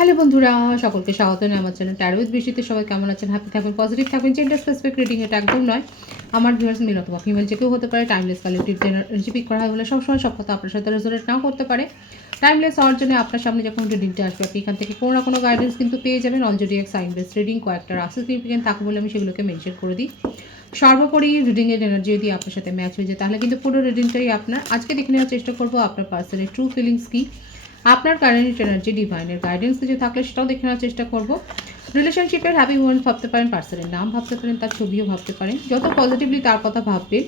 Hello বন্ধুরা, সকলকে স্বাগত জানাই আমার চ্যানেল ট্যারো উইথ বৃষ্টিতে। সবাই কেমন আছেন? হ্যাপি থাকবেন, পজিটিভ থাকবেন। জেন্ডার স্পেসিফিক রিডিং এটা একদম নয়। আমার ভিউয়ার্স মেল অথবা ফিমেল যে কেউ হতে পারে। টাইমলেস কালেক্টিভ এনার্জি পিক করা হয় বলে সবসময় সব কথা আপনার সাথে রেজোনেট নাও করতে পারে। টাইমলেস হওয়ার জন্য আপনার সামনে যখন রিডিংটা আসবে আপনি এখান থেকে কোনো না কোনো গাইডেন্স কিন্তু পেয়ে যাবেন। অলরেডি এক সাইন বেস রিডিং কয়েকটা রাশি সিগনিফিকেন্ট থাকে বলে আমি সেগুলোকে মেনশন করে দিই। সর্বোপরি রিডিংয়ের এনার্জি যদি আপনার সাথে ম্যাচ হয়ে যায় তাহলে কিন্তু পুরো রিডিংটাই আপনার। আজকে দেখে নেওয়ার চেষ্টা করবো আপনার পার্সনের ট্রু ফিলিংস কী, আপনার কারেন্ট এনার্জি, ডিভাইনের গাইডেন্স কিছু থাকলে সেটাও দেখে নেওয়ার চেষ্টা করবো। রিলেশনশিপের হ্যাপি মোমেন্ট ভাবতে পারেন, পার্সনের নাম ভাবতে পারেন, তার ছবিও ভাবতে পারেন। যত পজিটিভলি তার কথা ভাববেন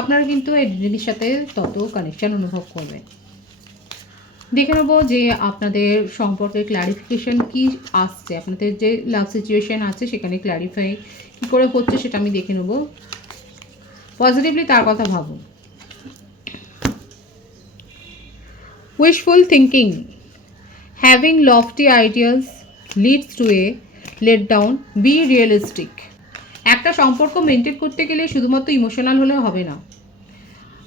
আপনারা কিন্তু এই রিডিংয়ের সাথে তত কানেকশান অনুভব করবেন। দেখে নেবো যে আপনাদের সম্পর্কে ক্ল্যারিফিকেশন কি আসছে, আপনাদের যে লাভ সিচুয়েশান আছে সেখানে ক্ল্যারিফাই কী করে হচ্ছে সেটা আমি দেখে নেবো। পজিটিভলি তার কথা ভাবুন। Wishful thinking, having lofty ideas leads to a letdown. Be realistic. একটা সম্পর্ক মেনটেন করতে গেলে শুধুমাত্র ইমোশনাল হলেও হবে না,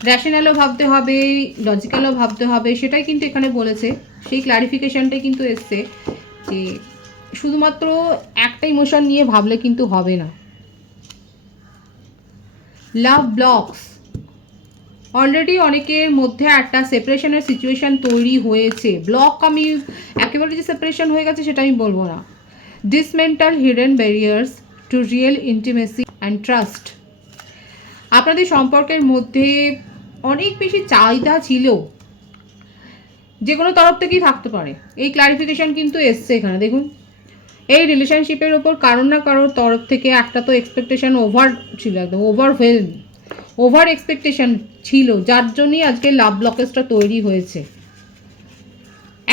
র্যাশনালও ভাবতে হবে, লজিক্যালও ভাবতে হবে। সেটাই কিন্তু এখানে বলেছে, সেই ক্লারিফিকেশানটাই কিন্তু এসছে যে শুধুমাত্র একটা ইমোশন নিয়ে ভাবলে কিন্তু হবে না। লাভ ব্লকস, অলরেডি অনেকের মধ্যে একটা সেপারেশনের সিচুয়েশান তৈরি হয়েছে। ব্লক আমি একেবারে যে সেপারেশন হয়ে গেছে সেটা আমি বলবো না। Dismantle hidden barriers two real intimacy and trust, আপনাদের সম্পর্কের মধ্যে অনেক বেশি চাহিদা ছিল, যে কোনো তরফ থেকেই থাকতে পারে। এই ক্লারিফিকেশান কিন্তু এসছে এখানে দেখুন। এই রিলেশনশিপের ওপর কারোর না কারোর তরফ থেকে একটা তো এক্সপেকটেশান ওভার ছিল, একদম ওভার এক্সপেকটেশান ছিল, যার জন্যই আজকে লাভ ব্লকেজটা তৈরি হয়েছে।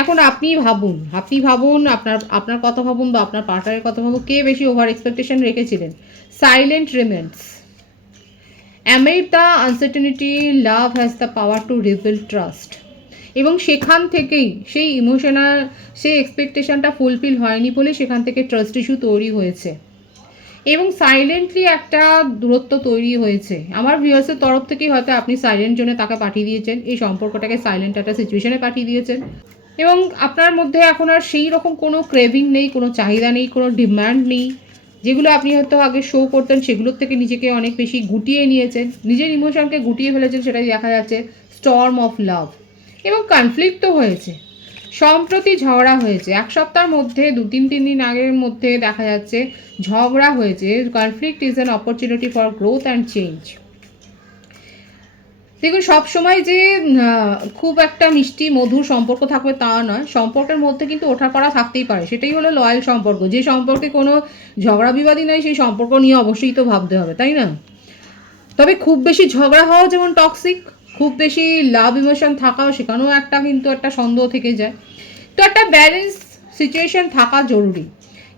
এখন আপনি ভাবুন আপনার কথা ভাবুন বা আপনার পার্টনারের কথা ভাবুন, কে বেশি ওভার এক্সপেকটেশন রেখেছিলেন। Silent remains, amid the uncertainty love has the power to rebuild trust. এবং সেখান থেকেই সেই ইমোশনাল সেই এক্সপেকটেশনটা ফুলফিল হয়নি বলে সেখান থেকে ট্রাস্ট ইস্যু তৈরি হয়েছে এবং সাইলেন্টলি একটা দূরত্ব তৈরি হয়েছে। আমার ভিউয়ার্সের তরফ থেকেই হয়তো আপনি সাইলেন্ট জোনে তাকে পাঠিয়ে দিয়েছেন, এই সম্পর্কটাকে সাইলেন্ট একটা সিচুয়েশনে পাঠিয়ে দিয়েছেন এবং আপনার মধ্যে এখন আর সেই রকম কোনো ক্রেভিং নেই, কোনো চাহিদা নেই, কোনো ডিমান্ড নেই। যেগুলো আপনি হয়তো আগে শো করতেন সেগুলোর থেকে নিজেকে অনেক বেশি গুটিয়ে নিয়েছেন, নিজের ইমোশনকে গুটিয়ে ফেলেছেন, সেটাই দেখা যাচ্ছে। স্টর্ম অফ লাভ এবং কনফ্লিক্টও হয়েছে, সম্প্রতি ঝগড়া হয়েছে। এক সপ্তাহের মধ্যে 2-3 দিন আগের মধ্যে দেখা যাচ্ছে ঝগড়া হয়েছে। Conflict is an opportunity for growth and change. দেখুন, সবসময় যে খুব একটা মিষ্টি মধুর সম্পর্ক থাকবে তা নয়, সম্পর্কের মধ্যে কিন্তু ওঠা পড়া থাকতেই পারে। সেটাই হলো লয়াল সম্পর্ক। যে সম্পর্কে কোনো ঝগড়া বিবাদী নয় সেই সম্পর্ক নিয়ে অবশ্যই তো ভাবতে হবে, তাই না? তবে খুব বেশি ঝগড়া হওয়া যেমন টক্সিক, খুব বেশি লাভ ইমোশন থাকাও সেখানেও একটা সন্দেহ থেকে যায়। তো একটা ব্যালেন্স সিচুয়েশন থাকা জরুরি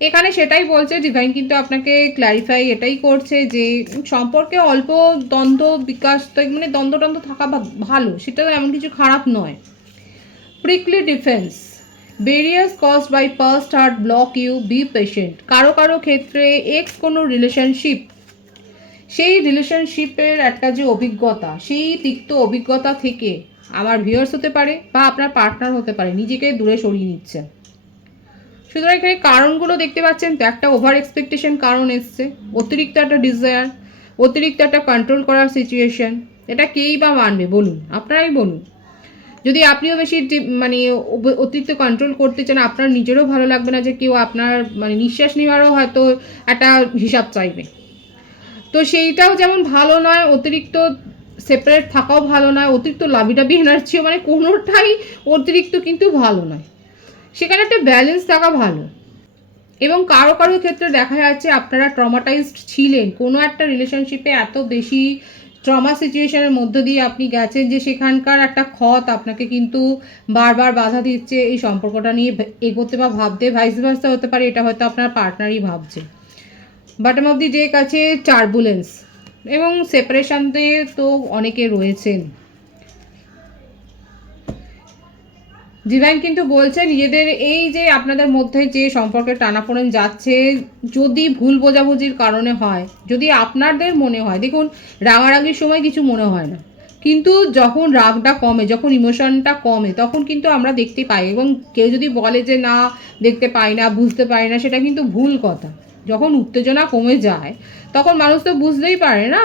এখানে, সেটাই বলছে ডিভাইন। কিন্তু আপনাকে ক্ল্যারিফাই এটাই করছে যে সম্পর্কে অল্প দ্বন্দ্ব বিকাশ, মানে দ্বন্দ্ব থাকা ভালো, সেটাও এমন কিছু খারাপ নয়। Prickly defence, barriers caused by past hurt block you, be patient. কারো ক্ষেত্রে কোনো রিলেশনশিপ, সেই রিলেশনশিপের একটা যে অভিজ্ঞতা, সেই তিক্ত অভিজ্ঞতা থেকে আমার ভিউয়ার্স হতে পারে বা আপনার পার্টনার হতে পারে, নিজেকে দূরে সরিয়ে নিচ্ছে। সুতরাং এখানে কারণগুলো দেখতে পাচ্ছেন তো, একটা ওভার এক্সপেকটেশন কারণ এসছে, অতিরিক্ত একটা ডিজায়ার, অতিরিক্ত একটা কন্ট্রোল করার সিচুয়েশন। এটা কেই বা মানবে বলুন, আপনারাই বলুন। যদি আপনিও বেশি মানে অতিরিক্ত কন্ট্রোল করতে চান, আপনার নিজেরও ভালো লাগবে না যে কেউ আপনার মানে নিঃশ্বাস নেওয়ারও হয়তো একটা হিসাব চাইবে। তো সেইটাও যেমন ভালো নয়, অতিরিক্ত সেপারেট থাকাও ভালো নয়, অতিরিক্ত লাভিডাবি এনার্জিও, মানে কোনোটাই অতিরিক্ত কিন্তু ভালো নয়। সেখানে একটা ব্যালেন্স থাকা ভালো। এবং কারো ক্ষেত্রে দেখা যাচ্ছে আপনারা ট্রমাটাইজড ছিলেন, কোনো একটা রিলেশনশিপে এত বেশি ট্রমা সিচুয়েশনের মধ্য দিয়ে আপনি গেছেন যে সেখানকার একটা ক্ষত আপনাকে কিন্তু বারবার বাধা দিচ্ছে এই সম্পর্কটা নিয়ে এগোতে বা ভাবতে। ভাইস ভার্সা হতে পারে, এটা হয়তো আপনার পার্টনারই ভাবছে। বটম অফ দি ডেক আছে টার্বুলেন্স এবং সেপারেশনতে তো অনেকে রয়েছেন। ডিভাইন কিন্তু বলছে নিজেদের এই যে আপনাদের মধ্যে যে সম্পর্কের টানাপোড়েন যাচ্ছে, যদি ভুল বোঝাবুঝির কারণে হয়, যদি আপনাদের মনে হয়, দেখুন রাগারাগির সময় কিছু মনে হয় না, কিন্তু যখন রাগটা কমে, যখন ইমোশনটা কমে, তখন কিন্তু আমরা দেখতে পাই। এবং কেউ যদি বলে যে না দেখতে পাই না, বুঝতে পারি না, সেটা কিন্তু ভুল কথা। যখন উত্তেজনা কমে যায় তখন মানুষ তো বুঝতেই পারে না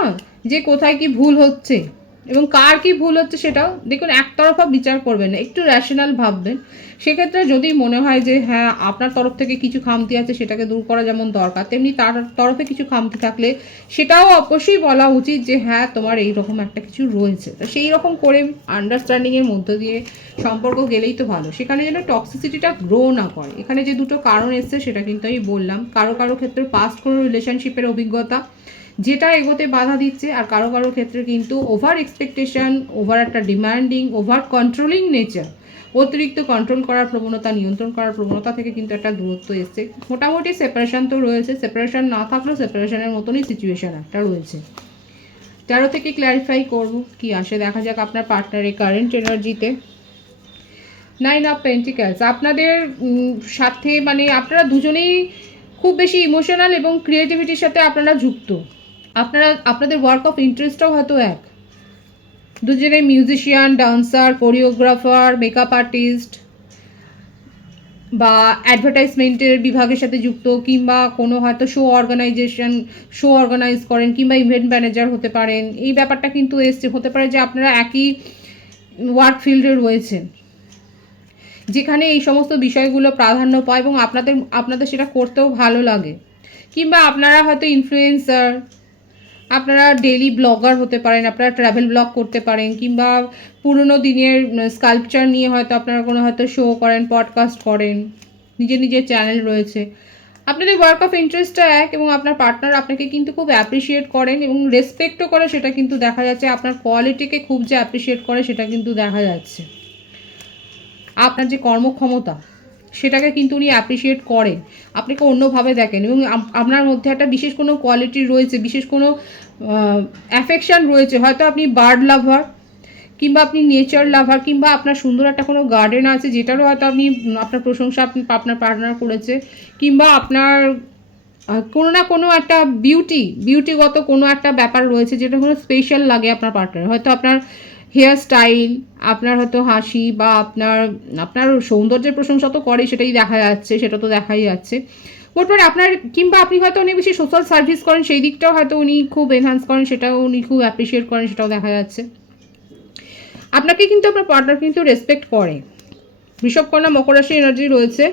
যে কোথায় কি ভুল হচ্ছে এবং কার কি ভুল হচ্ছে। সেটাও দেখুন, একতরফা বিচার করবেন না, একটু র্যাশনাল ভাববেন। সেক্ষেত্রে যদি মনে হয় যে হ্যাঁ আপনার তরফ থেকে কিছু খামতি আছে, সেটাকে দূর করা যেমন দরকার, তেমনি তার তরফে কিছু খামতি থাকলে সেটাও অবশ্যই বলা উচিত যে হ্যাঁ তোমার এইরকম একটা কিছু রয়েছে। তো সেই রকম করে আন্ডারস্ট্যান্ডিংয়ের মধ্য দিয়ে সম্পর্ক গেলেই তো ভালো, সেখানে যেন টক্সিসিটিটা গ্রো না করে। এখানে যে দুটো কারণ এসছে সেটা কিন্তু আমি বললাম। কারো কারো ক্ষেত্রে পাস্ট কোনো রিলেশনশিপের অভিজ্ঞতা যেটা এগোতে বাধা দিচ্ছে, আর কারো কারো ক্ষেত্রে কিন্তু ওভার এক্সপেকটেশন, ওভার একটা ডিমান্ডিং, ওভার কন্ট্রোলিং নেচার, অতিরিক্ত কন্ট্রোল করার প্রবণতা, নিয়ন্ত্রণ করার প্রবণতা থেকে কিন্তু একটা দূরত্ব এসছে। মোটামুটি সেপারেশন তো রয়েছে, সেপারেশন না থাকলেও সেপারেশনের মতনই সিচুয়েশান একটা রয়েছে। 13 থেকে ক্ল্যারিফাই করব কি আসে, দেখা যাক আপনার পার্টনারের কারেন্ট এনার্জিতে। 9 অফ পেন্টিক্যালস আপনাদের সাথে, মানে আপনারা দুজনেই খুব বেশি ইমোশনাল এবং ক্রিয়েটিভিটির সাথে আপনারা যুক্ত। আপনাদের ওয়ার্ক অফ ইন্টারেস্টটাও হয়তো এক। দুজনে musician, dancer, choreographer, makeup artist বা অ্যাডভার্টাইজমেন্টের বিভাগের সাথে যুক্ত, কিংবা কোনো হয়তো শো অর্গানাইজ করেন, কিংবা ইভেন্ট ম্যানেজার হতে পারেন। এই ব্যাপারটা কিন্তু এসছে। হতে পারে যে আপনারা একই ওয়ার্ক ফিল্ডে রয়েছেন, যেখানে এই সমস্ত বিষয়গুলো প্রাধান্য পায় এবং আপনাদের সেটা করতেও ভালো লাগে। কিংবা আপনারা হয়তো ইনফ্লুয়েন্সার, আপনারা ডেইলি ব্লগার হতে পারেন, আপনারা ট্রাভেল ব্লগ করতে পারেন, কিংবা পুরনো দিনের স্কাল্পচার নিয়ে হয়তো আপনারা কোনো হয়তো শো করেন, পডকাস্ট করেন, নিজের নিজের চ্যানেল রয়েছে। আপনাদের ওয়ার্ক অফ ইন্টারেস্টটা এক এবং আপনার পার্টনার আপনাকে কিন্তু খুব অ্যাপ্রিসিয়েট করেন এবং রেসপেক্টও করে, সেটা কিন্তু দেখা যাচ্ছে। আপনার কোয়ালিটিকে খুব যে অ্যাপ্রিসিয়েট করে সেটা কিন্তু দেখা যাচ্ছে। আপনার যে কর্মক্ষমতা সেটাকে কিন্তু উনি অ্যাপ্রিসিয়েট করেন, আপনাকে অন্যভাবে দেখেন এবং আপনার মধ্যে একটা বিশেষ কোনো কোয়ালিটি রয়েছে, বিশেষ কোনো অ্যাফেকশান রয়েছে। হয়তো আপনি বার্ড লাভার, কিংবা আপনি নেচার লাভার, কিংবা আপনার সুন্দর একটা কোনো গার্ডেন আছে যেটারও হয়তো আপনার প্রশংসা আপনার পার্টনার করেছে, কিংবা আপনার কোনো না কোনো একটা বিউটিগত কোনো একটা ব্যাপার রয়েছে যেটা কোনো স্পেশাল লাগে আপনার পার্টনার। হয়তো আপনার হেয়ার স্টাইল, আপনার হয়তো হাসি, বা আপনার সৌন্দর্যের প্রশংসা তো করে, সেটাই দেখা যাচ্ছে, সেটা তো দেখাই যাচ্ছে। মোটমাট আপনার, কিংবা আপনি হয়তো অনেক বেশি সোশ্যাল সার্ভিস করেন, সেই দিকটাও হয়তো উনি খুব এনহান্স করেন, সেটাও উনি খুব অ্যাপ্রিসিয়েট করেন, সেটাও দেখা যাচ্ছে। আপনাকে কিন্তু আপনার পার্টনার কিন্তু রেসপেক্ট করে। বৃষভকন্যা মকর রাশি এনার্জি রয়েছে।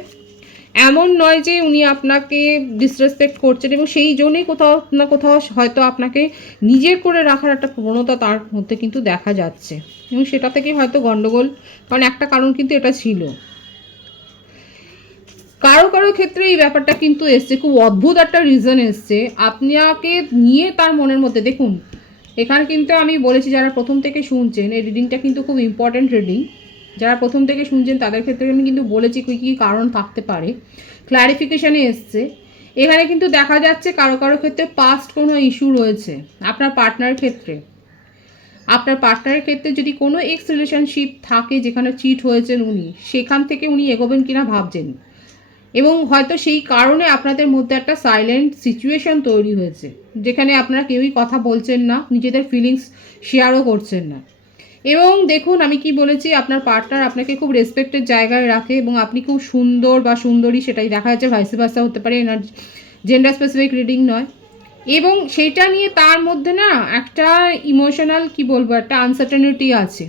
এমন নয় যে উনি আপনাকে ডিসরেসপেক্ট করছেন, এবং সেই জন্যই কোথাও না কোথাও হয়তো আপনাকে নিজের করে রাখার একটা প্রবণতা তার মধ্যে কিন্তু দেখা যাচ্ছে, এবং সেটা থেকেই হয়তো গণ্ডগোল, কারণ একটা কারণ কিন্তু এটা ছিল। কারো কারো ক্ষেত্রে এই ব্যাপারটা কিন্তু এসছে, খুব অদ্ভুত একটা রিজন এসছে আপনাকে নিয়ে তার মনের মধ্যে। দেখুন, এখানে কিন্তু আমি বলেছি যারা প্রথম থেকে শুনছেন, এই রিডিংটা কিন্তু খুব ইম্পর্ট্যান্ট রিডিং। যারা প্রথম থেকে শুনছেন তাদের ক্ষেত্রে আমি কিন্তু বলেছি কী কী কারণ থাকতে পারে, ক্ল্যারিফিকেশানে এসছে। এখানে কিন্তু দেখা যাচ্ছে কারো কারো ক্ষেত্রে পাস্ট কোনো ইস্যু রয়েছে। আপনার পার্টনারের ক্ষেত্রে যদি কোনো এক্স রিলেশনশিপ থাকে যেখানে চিট হয়েছেন উনি, সেখান থেকে উনি এগোবেন কিনা ভাবছেন, এবং হয়তো সেই কারণে আপনাদের মধ্যে একটা সাইলেন্ট সিচুয়েশন তৈরি হয়েছে, যেখানে আপনারা কেউই কথা বলছেন না, নিজেদের ফিলিংস শেয়ারও করছেন না। এবং দেখুন, আমি কি বলেছি, আপনার পার্টনার আপনাকে খুব রেসপেক্টের জায়গায় রাখে এবং আপনি খুব সুন্দর বা সুন্দরী, সেটাই দেখা যাচ্ছে। ভাইসে ভার্সা হতে পারে, এনার্জি জেন্ডার স্পেসিফিক রিডিং নয়। এবং সেইটা নিয়ে তার মধ্যে না একটা ইমোশনাল, কি বলবো, একটা আনসার্টেনিটি আছে।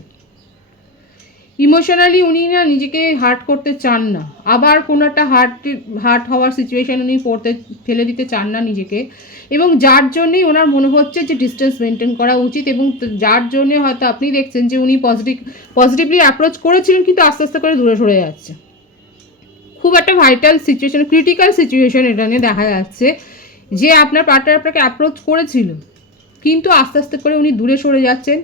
ইমোশনালি উনি না নিজেকে হার্ট করতে চান না, আবার কোনো একটা হার্ট হওয়ার সিচুয়েশান উনি ফেলে দিতে চান না নিজেকে, এবং যার জন্যেই ওনার মনে হচ্ছে যে ডিস্টেন্স মেনটেন করা উচিত, এবং যার জন্যে হয়তো আপনি দেখছেন যে উনি পজিটিভলি অ্যাপ্রোচ করেছিলেন, কিন্তু আস্তে আস্তে করে দূরে সরে যাচ্ছে। খুব একটা ভাইটাল সিচুয়েশান, ক্রিটিক্যাল সিচুয়েশান এটা নিয়ে দেখা যাচ্ছে, যে আপনার পার্টনার আপনাকে অ্যাপ্রোচ করেছিল, কিন্তু আস্তে আস্তে করে উনি দূরে সরে যাচ্ছেন।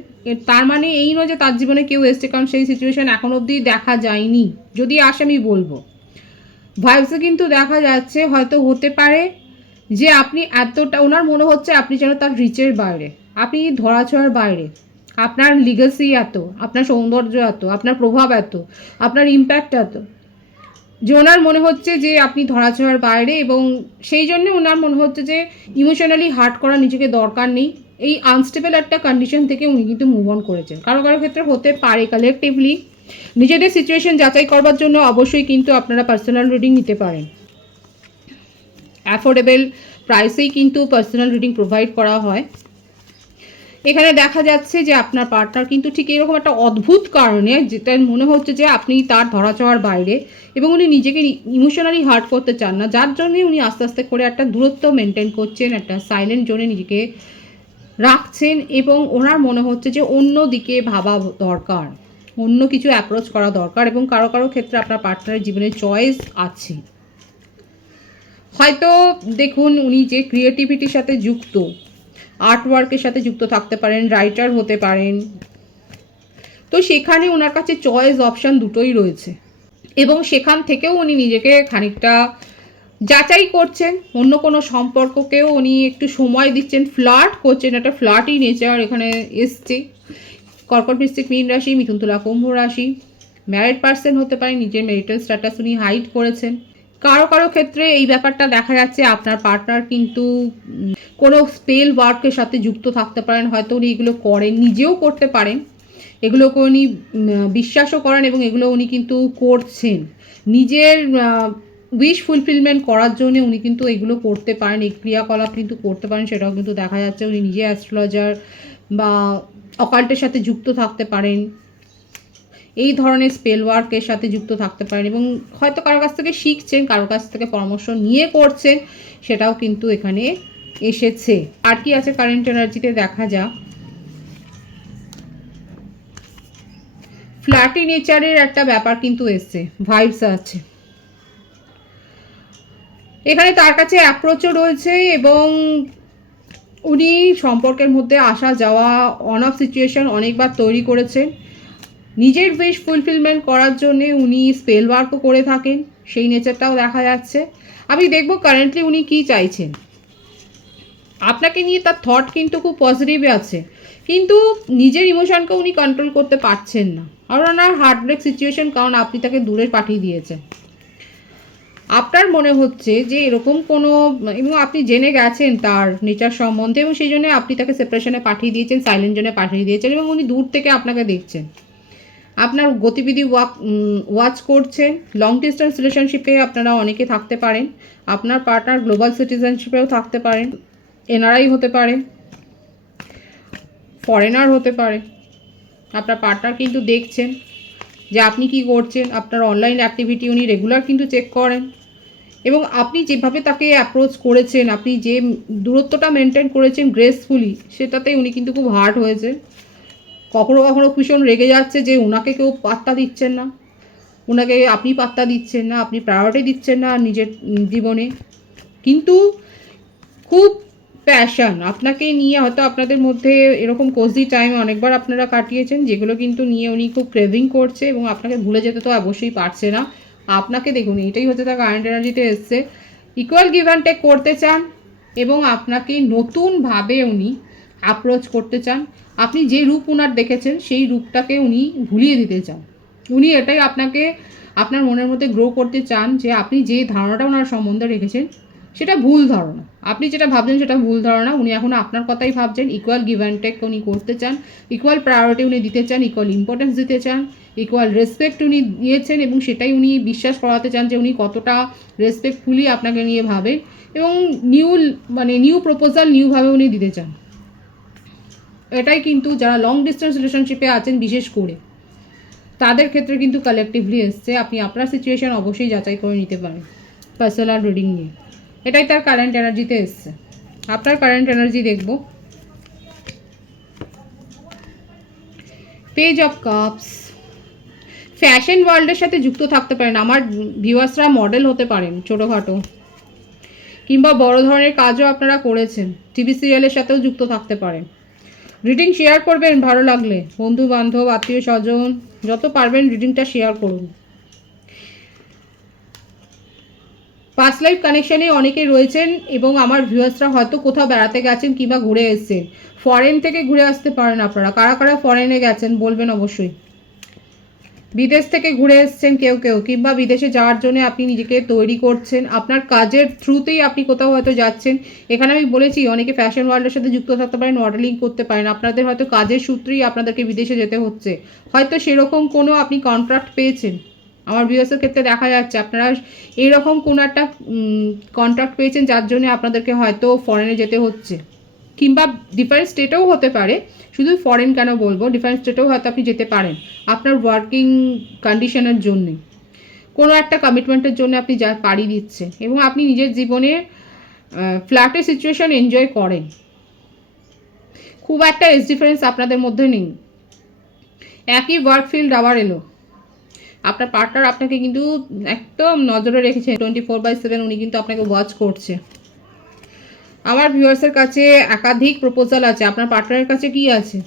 তার মানে এই নয় যে তার জীবনে কেউ এসছে, কারণ সেই সিচুয়েশান এখন অবধি দেখা যায়নি। যদি আসে আমি বলবো, ভাইবসে কিন্তু দেখা যাচ্ছে হয়তো হতে পারে যে আপনি এতটা, ওনার মনে হচ্ছে আপনি যেন তার রিচের বাইরে, আপনি ধরাছোঁয়ার বাইরে, আপনার লিগাসি এত, আপনার সৌন্দর্য এত, আপনার প্রভাব এত, আপনার ইম্প্যাক্ট এত, যে ওনার মনে হচ্ছে যে আপনি ধরাছোঁয়ার বাইরে, এবং সেই জন্য ওনার মনে হচ্ছে যে ইমোশনালি হার্ট করা নিজেকে দরকার নেই, এই আনস্টেবল একটা কন্ডিশন থেকে উনি কিন্তু মুভ অন করেছেন। কারো কারো ক্ষেত্রে হতে পারে কালেকটিভলি। নিজেদের সিচুয়েশন যাচাই করবার জন্য অবশ্যই কিন্তু আপনারা পার্সোনাল রিডিং নিতে পারেন। অ্যাফোর্ডেবল প্রাইসেই কিন্তু পার্সোনাল রিডিং প্রোভাইড করা হয়। এখানে দেখা যাচ্ছে যে আপনার পার্টনার কিন্তু ঠিক এরকম একটা অদ্ভুত কারণে, যেটা মনে হচ্ছে যে আপনি তার ধরাছোঁয়ার বাইরে এবং উনি নিজেকে ইমোশনালি হার্ট করতে চান না, যার জন্যে উনি আস্তে আস্তে করে একটা দূরত্ব মেনটেন করছেন, একটা সাইলেন্ট জোনে নিজেকে রাখছেন এবং ওনার মনে হচ্ছে যে অন্য দিকে ভাবা দরকার, অন্য কিছু অ্যাপ্রোচ করা দরকার। এবং কারো কারো ক্ষেত্রে আপনার পার্টনারের জীবনে চয়েস আছে। হয়তো দেখুন উনি যে ক্রিয়েটিভিটির সাথে যুক্ত, আর্ট ওয়ার্কের সাথে যুক্ত থাকতে পারেন, রাইটার হতে পারেন, তো সেখানে ওনার কাছে চয়েস অপশান দুটোই রয়েছে এবং সেখান থেকেও উনি নিজেকে খানিকটা যাচাই করছেন। অন্য কোনো সম্পর্ককেও উনি একটু সময় দিচ্ছেন, ফ্লার্ট করছেন, একটা ফ্লার্টই নেচার এখানে এসছে। কর্কট, বৃশ্চিক, মীন রাশি, মিথুন, তুলা, কুম্ভ রাশি, ম্যারিড পার্সন হতে পারে, নিজের ম্যারিটাল স্ট্যাটাস উনি হাইড করেছেন। কারো কারো ক্ষেত্রে এই ব্যাপারটা দেখা যাচ্ছে আপনার পার্টনার কিন্তু কোনো স্পেল ওয়ার্কের সাথে যুক্ত থাকতে পারেন, হয়তো উনি এগুলো করেন, নিজেও করতে পারেন, এগুলোকে উনি বিশ্বাসও করেন এবং এগুলো উনি কিন্তু করছেন নিজের উইশ ফুলফিলমেন্ট করার জন্য। উনি কিন্তু এগুলো করতে পারেন, এই ক্রিয়াকলাপ কিন্তু করতে পারেন, সেটাও কিন্তু দেখা যাচ্ছে। উনি নিজে অ্যাস্ট্রোলজার বা অকাল্টের সাথে যুক্ত থাকতে পারেন, এই ধরনের স্পেল ওয়ার্কের সাথে যুক্ত থাকতে পারেন এবং হয়তো কারো কাছ থেকে শিখছেন, কারো কাছ থেকে পরামর্শ নিয়ে করছেন, সেটাও কিন্তু এখানে এসেছে। আর কি আছে কারেন্ট এনার্জিতে দেখা যাক। ফ্ল্যাটি নেচারের একটা ব্যাপার কিন্তু এসছে, ভাইবস আছে এখানে, তার কাছে অ্যাপ্রোচও রয়েছে এবং উনি সম্পর্কের মধ্যে আসা যাওয়া অন অফ সিচুয়েশন অনেকবার তৈরি করেছেন। নিজের উইশ ফুলফিলমেন্ট করার জন্যে উনি স্পেল ওয়ার্কও করে থাকেন, সেই নেচারটাও দেখা যাচ্ছে। আমি দেখব কারেন্টলি উনি কি চাইছেন। আপনাকে নিয়ে তার থট কিন্তু খুব পজিটিভ আছে, কিন্তু নিজের ইমোশনকে উনি কন্ট্রোল করতে পারছেন না। আর ওনার হার্ট ব্রেক সিচুয়েশন, কারণ আপনি তাকে দূরে পাঠিয়ে দিয়েছেন। আপনার মনে হচ্ছে যে এরকম কোনো, এবং আপনি জেনে গেছেন তার নেচার সম্বন্ধে এবং সেই জন্য আপনি তাকে সেপারেশনে পাঠিয়ে দিয়েছেন, সাইলেন্ট জোনে পাঠিয়ে দিয়েছেন এবং উনি দূর থেকে আপনাকে দেখছেন, আপনার গতিবিধি ওয়াচ করছেন। লং ডিস্টেন্স রিলেশনশিপে আপনারা অনেকে থাকতে পারেন, আপনার পার্টনার গ্লোবাল সিটিজেনশিপেও থাকতে পারেন, এনআরআই হতে পারে, ফরেনার হতে পারে। আপনার পার্টনার কিন্তু দেখছেন যে আপনি কি করছেন, আপনার অনলাইন অ্যাক্টিভিটি উনি রেগুলার কিন্তু চেক করেন এবং আপনি যেভাবে তাকে অ্যাপ্রোচ করেছেন, আপনি যে দূরত্বটা মেনটেন করেছেন গ্রেসফুলি, সেটাতে উনি কিন্তু খুব হার্ট হয়েছে। কখনো কখনো ভীষণ রেগে যাচ্ছে যে ওনাকে কেউ পাত্তা দিচ্ছেন না, ওনাকে আপনি পাত্তা দিচ্ছেন না, আপনি প্রায়োরিটি দিচ্ছেন না নিজের জীবনে। কিন্তু খুব প্যাশন আপনাকে নিয়ে, হয়তো আপনাদের মধ্যে এরকম কোজি টাইম অনেকবার আপনারা কাটিয়েছেন, যেগুলো কিন্তু নিয়ে উনি খুব ক্রেভিং করছে এবং আপনাকে ভুলে যেতে তো অবশ্যই পারছে না। আপনাকে দেখুন, এটাই হচ্ছে তার কারেন্ট এনার্জিতে এসছে। ইকুয়াল গিভ অ্যান্ড টেক করতে চান এবং আপনাকে নতুনভাবে উনি অ্যাপ্রোচ করতে চান। আপনি যে রূপ ওনার দেখেছেন সেই রূপটাকে উনি ভুলিয়ে দিতে চান। উনি এটাই আপনাকে আপনার মনের মধ্যে গ্রো করতে চান যে আপনি যে ধারণাটা ওনার সম্বন্ধে রেখেছেন সেটা ভুল ধারণা, আপনি যেটা ভাবছেন সেটা ভুল ধারণা। উনি এখন আপনার কথাই ভাবছেন। ইকুয়াল গিভ অ্যান্ড টেক উনি করতে চান, ইকুয়াল প্রায়োরিটি উনি দিতে চান, ইকুয়াল ইম্পর্টেন্স দিতে চান, ইকুয়াল রেসপেক্ট উনি দিয়েছেন এবং সেটাই উনি বিশ্বাস করাতে চান যে উনি কতটা রেসপেক্টফুলি আপনাকে নিয়ে ভাবেন এবং নিউ প্রপোজাল নিউভাবে উনি দিতে চান। এটাই কিন্তু যারা লং ডিস্টেন্স রিলেশনশিপে আছেন বিশেষ করে তাদের ক্ষেত্রে কিন্তু কালেকটিভলি এসছে। আপনি আপনার সিচুয়েশান অবশ্যই যাচাই করে নিতে পারেন পার্সোনাল রিডিং নিয়ে। এটাই তার কারেন্ট এনার্জিতে এসছে। আপনার কারেন্ট এনার্জি দেখব। পেজ অফ কাপস, ফ্যাশন ওয়ার্ল্ডের সাথে যুক্ত থাকতে পারেন। আমার ভিউয়ার্সরা মডেল হতে পারেন ছোটোখাটো, কিংবা বড় ধরনের কাজও আপনারা করেছেন, টিভি সিরিয়ালের সাথেও যুক্ত থাকতে পারেন। রিডিং শেয়ার করবেন ভালো লাগলে, বন্ধু বান্ধব আত্মীয় স্বজন যত পারবেন রিডিংটা শেয়ার করুন। পাস্ট লাইফ কানেকশানে অনেকে রয়েছেন এবং আমার ভিউয়ার্সরা হয়তো কোথাও বেড়াতে গেছেন কিংবা ঘুরে এসেছেন, ফরেন থেকে ঘুরে আসতে পারেন আপনারা। কারা কারা ফরেনে গেছেন বলবেন অবশ্যই। বিদেশ থেকে ঘুরে এসেছেন কেউ কেউ, কিংবা বিদেশে যাওয়ার জন্য আপনি নিজেকে তৈরি করছেন, আপনার কাজের থ্রুতেই আপনি কোথাও হয়তো যাচ্ছেন। এখানে আমি বলেছি অনেকে ফ্যাশন ওয়ার্ল্ডের সাথে যুক্ত থাকতে পারেন, মডেলিং করতে পারেন, আপনাদের হয়তো কাজের সূত্রেই আপনাদেরকে বিদেশে যেতে হচ্ছে, হয়তো সেরকম কোনো আপনি কন্ট্রাক্ট পেয়েছেন। আমার ভিউয়ার্সের ক্ষেত্রে দেখা যাচ্ছে আপনারা এইরকম কোনো একটা কন্ট্রাক্ট পেয়েছেন যার জন্য আপনাদেরকে হয়তো ফরেনে যেতে হচ্ছে, কিংবা ডিফারেন্ট স্টেটেও হতে পারে, শুধু ফরেন কেন বলবো, ডিফারেন্ট স্টেটেও হয়তো আপনি যেতে পারেন আপনার ওয়ার্কিং কন্ডিশনের জন্যে, কোনো একটা কমিটমেন্টের জন্য আপনি যা পাড়ি দিচ্ছেন, এবং আপনি নিজের জীবনে ফ্ল্যাটের সিচুয়েশন এনজয় করেন। খুব একটা এজ ডিফারেন্স আপনাদের মধ্যে নেই, একই ওয়ার্ক ফিল্ড আবার এলো। আপনার পার্টনার আপনাকে কিন্তু একদম নজরে রেখেছেন 24/7, উনি কিন্তু আপনাকে ওয়াচ করছে। আমার ভিউয়ার্সের কাছে একাধিক প্রপোজাল আছে, আপনার পার্টনারের কাছে কি আছে,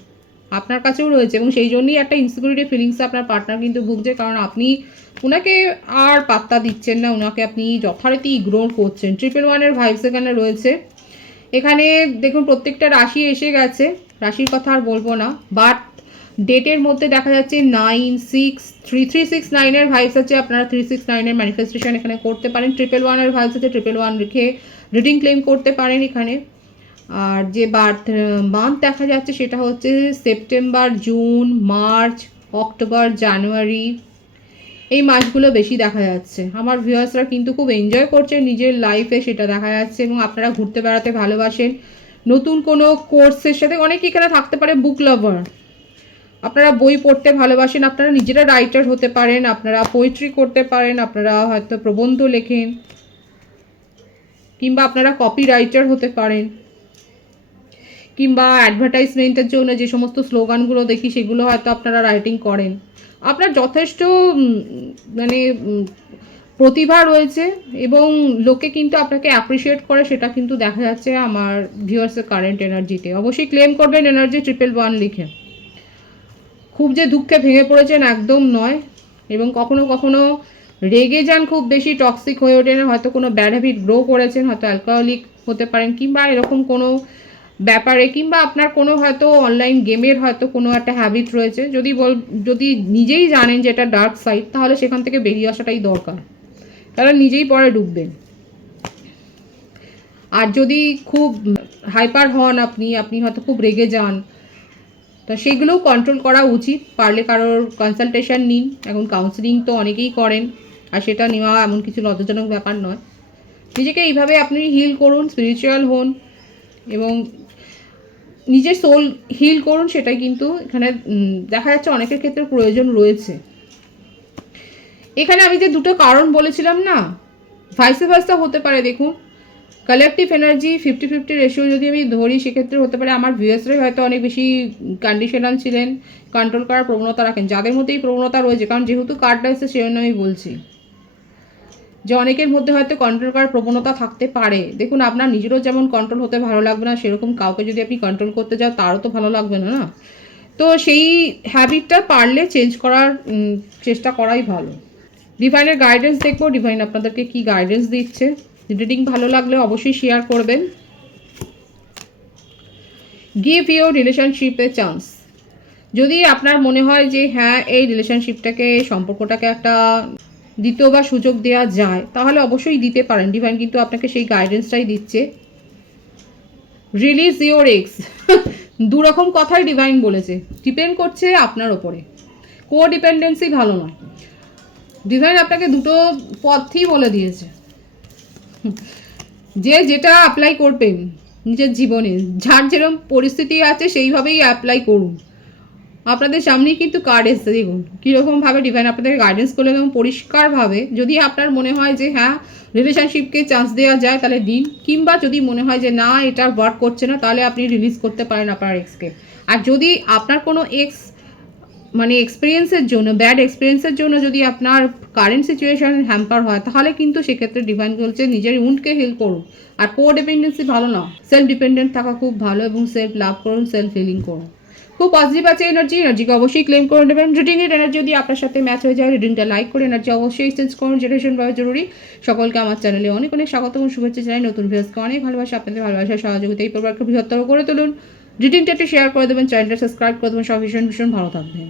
আপনার কাছেও রয়েছে, এবং সেই জন্যই একটা ইনসিকিউরিটি ফিলিংস আপনার পার্টনার কিন্তু ভুগছে, কারণ আপনি ওনাকে আর পাত্তা দিচ্ছেন না, ওনাকে আপনি যথারীতি ইগনোর করছেন। 111-এর ভাইবস এখানে রয়েছে। এখানে দেখুন প্রত্যেকটা রাশি এসে গেছে, রাশির কথা আর বলবো না, বাট ডেটের মধ্যে দেখা যাচ্ছে 9-6-3-3-6-9-এর ভাইবস আছে, আপনারা 3-6-9-এর ম্যানিফেস্টেশন এখানে করতে পারেন। 111-এর ভাইবস আছে, 111 রেখে রিডিং ক্লেম করতে পারেন এখানে। আর যে বার্থ মান্থ দেখা যাচ্ছে সেটা হচ্ছে সেপ্টেম্বর, জুন, মার্চ, অক্টোবর, জানুয়ারি, এই মাসগুলো বেশি দেখা যাচ্ছে। আমার ভিউয়ার্সরা কিন্তু খুব এনজয় করছে নিজের লাইফে, সেটা দেখা যাচ্ছে, এবং আপনারা ঘুরতে বেড়াতে ভালোবাসেন। নতুন কোনো কোর্সের সাথে অনেকে এখানে থাকতে পারে বুক লাভার, আপনারা বই পড়তে ভালোবাসেন, আপনারা নিজেরা রাইটার হতে পারেন, আপনারা পোয়েট্রি করতে পারেন, আপনারা হয়তো প্রবন্ধ লেখেন, কিংবা আপনারা কপি রাইটার হতে পারেন, কিংবা অ্যাডভার্টাইজমেন্টের জন্য যে সমস্ত স্লোগানগুলো দেখি সেগুলো হয়তো আপনারা রাইটিং করেন। আপনার যথেষ্ট মানে প্রতিভা রয়েছে, এবং লোকে কিন্তু আপনাকে অ্যাপ্রিসিয়েট করে, সেটা কিন্তু দেখা যাচ্ছে আমার ভিউয়ার্সের কারেন্ট এনার্জিতে। অবশ্যই ক্লেম করবেন এনার্জি 111 লিখে। খুব যে দুঃখে ভেঙে পড়েছেন একদম নয়, এবং কখনো কখনো রেগে যান, খুব বেশি টক্সিক হয়ে ওঠেন, হয়তো কোনো ব্যাড হ্যাবিট গ্রো করেছেন, হয়তো অ্যালকোহলিক হতে পারেন, কিংবা এরকম কোনো ব্যাপারে, কিংবা আপনার কোনো হয়তো অনলাইন গেমের হয়তো কোনো একটা হ্যাবিট রয়েছে। যদি নিজেই জানেন যে এটা ডার্ক সাইড, তাহলে সেখান থেকে বেরিয়ে আসাটাই দরকার, কারণ নিজেই পরে ডুববেন। আর যদি খুব হাইপার হন আপনি হয়তো খুব রেগে যান, তো সেগুলোও কন্ট্রোল করা উচিত। পারলে কারোর কনসালটেশন নিন, এখন কাউন্সিলিং তো অনেকেই করেন, আর সেটা নেওয়া এমন কিছু লজ্জাজনক ব্যাপার নয়। নিজেকে এইভাবে আপনি হিল করুন, স্পিরিচুয়াল হন, এবং নিজের সোল হিল করুন, সেটাই কিন্তু এখানে দেখা যাচ্ছে অনেকের ক্ষেত্রে প্রয়োজন রয়েছে। এখানে আমি যে দুটো কারণ বলেছিলাম না, ভাইসে ভার্সা হতে পারে। দেখুন কালেকটিভ এনার্জি 50-50 রেশিও যদি আমি ধরি, সেক্ষেত্রে হতে পারে আমার ভিউয়ার্সরাই হয়তো অনেক বেশি কন্ডিশনাল ছিলেন, কন্ট্রোল করার প্রবণতা রাখেন, যাদের মধ্যে এই প্রবণতা রয়েছে, কারণ যেহেতু কার্ডটা এসেছে সেই জন্য আমি বলছি যে অনেকের মধ্যে হয়তো কন্ট্রোল করার প্রবণতা থাকতে পারে। দেখুন আপনার নিজেরও যেমন কন্ট্রোল হতে ভালো লাগবে না, সেরকম কাউকে যদি আপনি কন্ট্রোল করতে যাও তারও তো ভালো লাগবে না, না? তো সেই হ্যাবিটটা পারলে চেঞ্জ করার চেষ্টা করাই ভালো। ডিভাইনের গাইডেন্স দেখবো, ডিভাইন আপনাদেরকে কি গাইডেন্স দিচ্ছে। রিডিং ভালো লাগলে অবশ্যই শেয়ার করবেন। গিভ ইউর রিলেশনশিপে চান্স। যদি আপনার মনে হয় যে হ্যাঁ এই রিলেশনশিপটাকে, সম্পর্কটাকে একটা দ্বিতীয় বা সুযোগ দেওয়া যায়, তাহলে অবশ্যই দিতে পারেন। ডিভাইন কিন্তু আপনাকে সেই গাইডেন্সটাই দিচ্ছে। Release your x. দুরকম কথাই ডিভাইন বলেছে, ডিপেন্ড করছে আপনার ওপরে। কো ডিপেন্ডেন্সি ভালো নয়। ডিভাইন আপনাকে দুটো পথই বলে দিয়েছে, যে যেটা অ্যাপ্লাই করবেন নিজের জীবনে, যার যেরকম পরিস্থিতি আছে সেইভাবেই অ্যাপ্লাই করুন। আপনাদের সামনেই কিন্তু কার্ড এসছে, দেখুন কীরকমভাবে ডিভাইন আপনাদের গাইডেন্স করলেন, এবং পরিষ্কারভাবে যদি আপনার মনে হয় যে হ্যাঁ রিলেশনশিপকে চান্স দেওয়া যায় তাহলে দিন, কিংবা যদি মনে হয় যে না এটা ওয়ার্ক করছে না, তাহলে আপনি রিলিজ করতে পারেন আপনার এক্সকে। আর যদি আপনার কোনো এক্স মানে এক্সপিরিয়েন্সের জন্য, ব্যাড এক্সপিরিয়েন্সের জন্য যদি আপনার কারেন্ট সিচুয়েশন হ্যাম্পার হয়, তাহলে কিন্তু সেক্ষেত্রে ডিভাইন বলছে নিজের উন্ডকে হিল করুন। আর কো ডিপেন্ডেন্সি ভালো না, সেলফ ডিপেন্ডেন্ট থাকা খুব ভালো, এবং সেলফ লাভ করুন, সেলফ হিলিং করুন। খুব পজিটিভ আছে এনার্জিকে অবশ্যই ক্লেম করে নেবেন। রিডিংয়ের এনার্জি যদি আপনার সাথে ম্যাচ হয়ে যায়, রিডিংটা লাইক করে এনার্জি অবশ্যই চেঞ্জ করুন, যেটা ভীষণভাবে জরুরি। সকলকে আমার চ্যানেলে অনেক অনেক স্বাগত এবং শুভেচ্ছা জানাই। নতুন ভিউয়ার্সকে অনেক ভালোবাসা, আপনাদের ভালোবাসার সহযোগিতা এই পরিবারকে বৃহত্তর করে তুলুন। রিডিংটা একটু শেয়ার করে দেবেন, চ্যানেলটা সাবস্ক্রাইব করে দেবেন। সব ভীষণ ভীষণ ভালো থাকবেন।